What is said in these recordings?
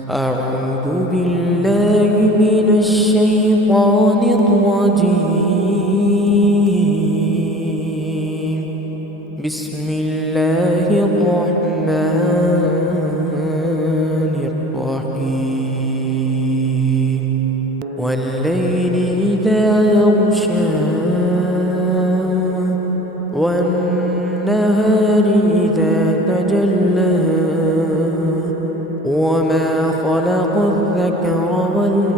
أعوذ بالله من الشيطان الرجيم. بسم الله الرحمن الرحيم. والليل إذا يغشى والنهار إذا تجلى وما خلق الذكر والأنثى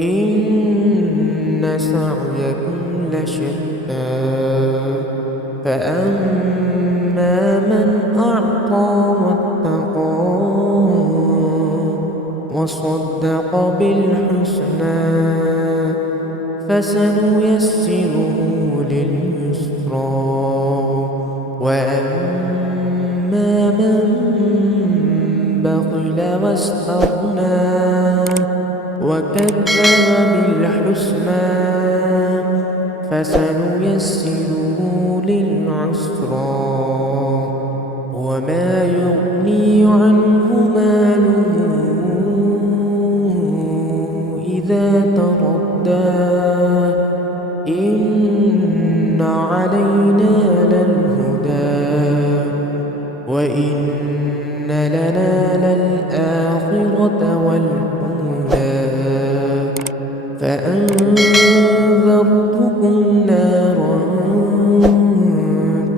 إن سعيكم لشتى فأما من أعطى واتقى وصدق بالحسنى فسنيسره لليسرى وأما من بخل واستغنى وكذب بالحسنى فسنيسره للعسرى وما يغني عنه ماله إذا تردى إن علينا للهدى وإن لنا للآخرة والأولى فأنذرتكم نارا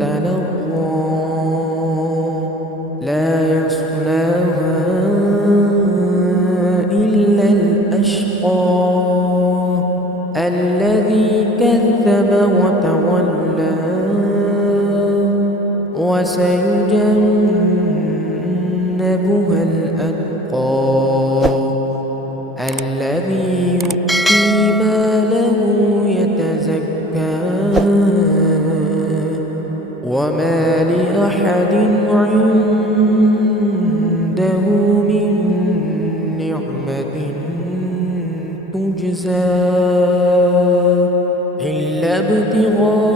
تلظى لا يصلاها إلا الأشقى الذي كذب وتولى وسيجنبها الأتقى الذي يؤتي ماله يتزكى وما لأحد عنده من نعمة تجزى إلا ابتغاء